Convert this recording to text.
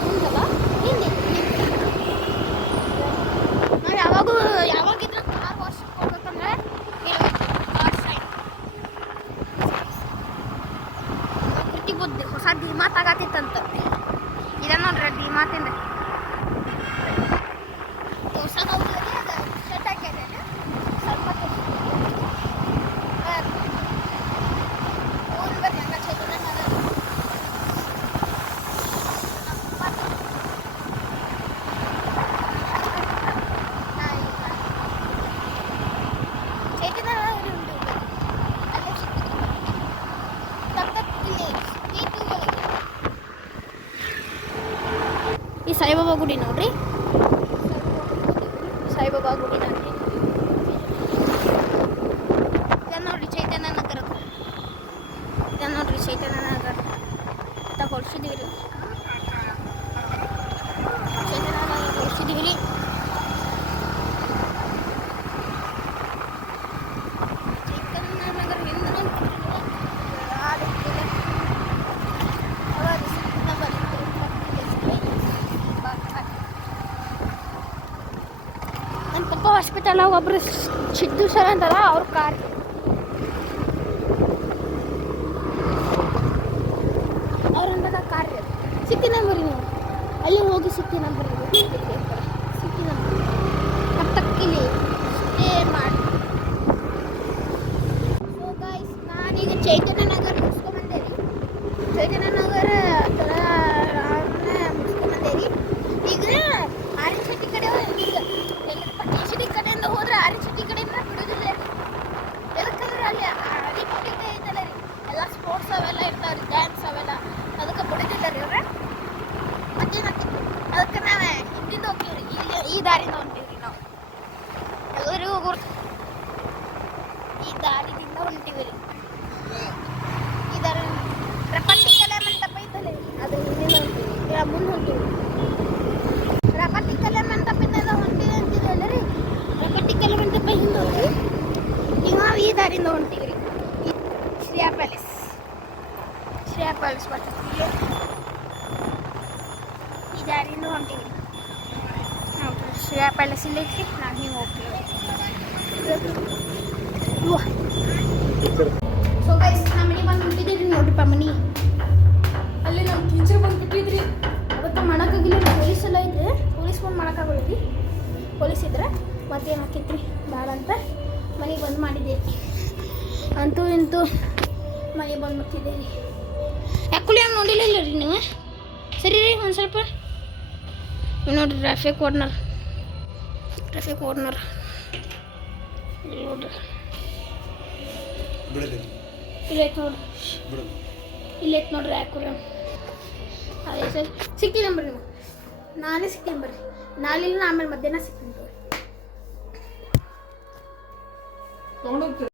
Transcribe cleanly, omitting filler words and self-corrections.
ಮುಂದಲ್ಲ ಹಿಂದೆ ನಾವು ಯಾವಾಗಿದ್ರು car wash ಹೋಗ್ಬೇಕಂದ್ರೆ ಕಾರ್ ಸೈಡ್ ಕೃತಿ ಬುದ್ಧಿ ಹೊಸ ಡಿಮಾರ್ಟ್ ಆಗತ್ತಿತ್ತಂತ ಇದ ನೋಡ್ರಿ ಡಿಮಾರ್ಟಿಂದ ಹೊಸ ಶರ್ಟ್ ಹಾಕಿದೆ ಸ್ವಲ್ಪ ಈ ಸಾಯಿಬಾಬಾ ಗುಡಿ ನೋಡ್ರಿ ಸಾಯಿಬಾಬಾ ಗುಡಿ ನೋಡ್ರಿ ಇದನ್ನ ನೋಡ್ರಿ ಚೈತನ್ಯ ನಗರ ಇದನ್ನ ನೋಡ್ರಿ ಚೈತನ್ಯ ನಗರ ಅಂತ ಹೊಡ್ಸಿದೀವಿ ರೀ ಚೈತನ್ಯ ನಗರ ಹೊಡ್ಸಿದೀವಿ ರೀ ಚೈತನ್ಯ ನಗರ ಹಿಂದೆ ನಮ್ಮ ಪಪ್ಪ ಹಾಸ್ಪಿಟಲ್ ಒಬ್ರು ಸಿದ್ದು ಸರ್ ಅಂತಲ್ಲ ಅವ್ರ ಕಾರ್ ಅವ್ರಂದಾಗ ಕಾರ್ ಸಿಕ್ತಿ ನಂಬರಿ ನೀವು ಅಲ್ಲಿ ಹೋಗಿ ಸಿಕ್ತಿ ನಂಬರಿ ಸಿಕ್ತಿ ನಂಬರಿ ಕಟ್ಟಕ್ಕಿಲಿ ಸ್ಟೇ ಮಾಡಿ ಸೊ ಗೈಸ್ ನಾನೀಗ ಚೈತನ್ಯ ನಗರ ಮುಗಿಸ್ಕೊಂಬಂದೆ ರೀ ಚೈತನ್ಯ ನಗರ ಮುಗಿಸ್ಕೊಂಬಂದೆ ರೀ ಈಗ ಆರ್ಯ ಶೆಟ್ಟಿ ಕಡೆ ಪಟ್ಟೇಶ್ವರಿ ಕಡೆಯಿಂದ ಹೋದ್ರೆ ಆರ್ಯ ಶೆಟ್ಟಿ ಕಡೆಯಿಂದ ಬಿಡೋದಿಲ್ಲ ಯಾಕಂದ್ರೆ ಅಲ್ಲಿ ಆರ್ಯ ಶೆಟ್ಟಿ ಕಡೆ ಐತಲ್ಲ ರೀ ಎಲ್ಲ ಸ್ಪೋರ್ಟ್ಸ್ ಅವೆಲ್ಲ ಇರ್ತಾವ್ರಿ ಡ್ಯಾನ್ಸ್ ಅವೆಲ್ಲ ಅದಕ್ಕೆ ಬಿಡೋದಿಲ್ಲ ರೀ ಅವ್ರೆ ಮತ್ತೇನಾಗ್ತಿತ್ತು ಅದಕ್ಕೆ ನಾವೇ ಹಿಂದಿಂದ ಹೋಗ್ತೀವಿ ರೀ ಈ ದಾರಿಯಿಂದ ಹೊಂಟೀವಿ ನಾವು ಎಲ್ಲರಿಗೂ ಹೋಗೋರು ಈ ದಾರಿದಿಂದ ಹೊಂಟೀವಿ ರೀ ಈ ದಾರಿ ರಪಟ್ಟಿ ಕಲೆ ಮಂಟಪ ಐತಲ್ಲ ಅದು ಹಿಂದಿಂದ ಹೊಂಟೀವಿ ಮುಂದೆ ಹೊಂಟೀವಿ ರಪಟ್ಟಿ ಕಲೆ ಮಂಟಪದಿಂದ ಹೊಂಟೀವಿ ಅಂತಿದ್ದಲ್ಲ ರೀ ರಪಟ್ಟಿ ಕಲೆ ಮಂಟಪ ಹಿಂದೆ ಹೋಗ್ತೀವಿ ಈಗ ನಾವು ಈ ದಾರಿಯಿಂದ ಹೊಂಟೀವಿ ರೀ ಶ್ರೇಯಾ ಪ್ಯಾಲೇಸ್ ಬರ್ತೀವಿ ಈ ದಾರಿಯಿಂದ ಹೊಂಟೀವಿ ನೋಡ್ರಿ ಶ್ರೇಯಾ ಪ್ಯಾಲೇಸ್ ಇಲ್ಲ ಐತ್ರಿ ನಾವು ಹಿಂಗೆ ಹೋಗ್ತೀವಿ ಸೊ ಗೈಸ್ ನಮ್ಮ ಮನೆ ಬಂದು ಹೊಂಟಿದ್ದೀರಿ ನೋಡ್ರಿಪ್ಪ ಮನೆ ಅಲ್ಲಿ ನಮ್ಮ ಟೀಚರ್ ಬಂದುಬಿಟ್ಟಿದ್ರಿ ಅದಕ್ಕೆ ಮಾಡೋಕ್ಕಾಗಿಲ್ಲ ಪೊಲೀಸ್ ಎಲ್ಲ ಐತೆ ಪೊಲೀಸ್ ಬಂದು ಮಾಡೋಕ್ಕಾಗಲ್ರಿ ಪೊಲೀಸ್ ಇದ್ರೆ ಮತ್ತೇನು ಹಾಕಿತ್ರಿ ಬೇಡ ಅಂತ ಮನೆಗೆ ಬಂದು ಮಾಡಿದ್ದೀರಿ ಅಂತೂ ಇಂತೂ ಮನೆ ಬಂದು ಮುಟ್ಟಿದ್ದೀರಿ ಯಾಕುಲಿ ಹಂಗೆ ನೋಡಿಲ್ಲ ರೀ ನೀವು ಸರಿ ರೀ ಒಂದು ಸ್ವಲ್ಪ ನೋಡ್ರಿ ಟ್ರಾಫಿಕ್ ವಾರ್ನರ್ ನೋಡ್ರಿ ಇಲ್ಲೈತೆ ನೋಡ್ರಿ ಇಲ್ಲೈತೆ ನೋಡ್ರಿ ಯಾಕುಲಿ ಅದೇ ಸರಿ ಸಿಕ್ಕಿಲ್ಲ ಬರ್ರಿ ನೀವು ನಾನೇ ಸಿಕ್ತೀನಿ ಬರ್ರಿ ನಾಳಿಲ್ಲ ಆಮೇಲೆ ಮಧ್ಯಾಹ್ನ ಸಿಕ್ತೀನಿ